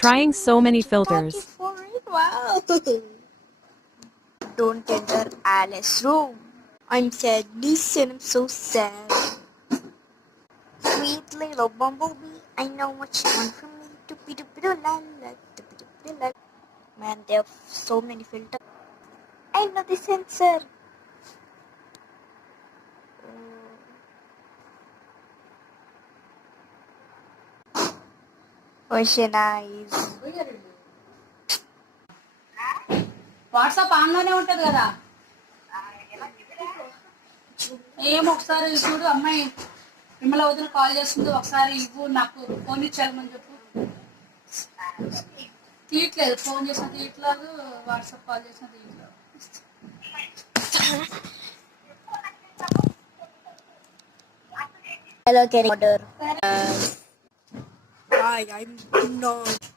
Trying so many Party filters. for it? Wow. Don't enter Alice's room. I'm sad. Listen, I'm so sad. Sweet little bumblebee, I know what you want from me. Doopy doopy doo la la, doopy doopy doo la. Man, there are so many filters. I know the sensor. Ocean eyes. WhatsApp ఆన్లోనే ఉంటుంది కదా. ఏమో ఒకసారి చూడు, అమ్మాయి మిమ్మల్ని వదిన call చేస్తుంది, ఒకసారి ఇవ్వు, నాకు ఫోన్ ఇచ్చేయమని చెప్పు. తీయట్లేదు, ఫోన్ చేసిన తీయట్లేదు, వాట్సాప్ కాల్ చేసిన తీయట్లేదు. Hello, can I order? Hi, I'm not.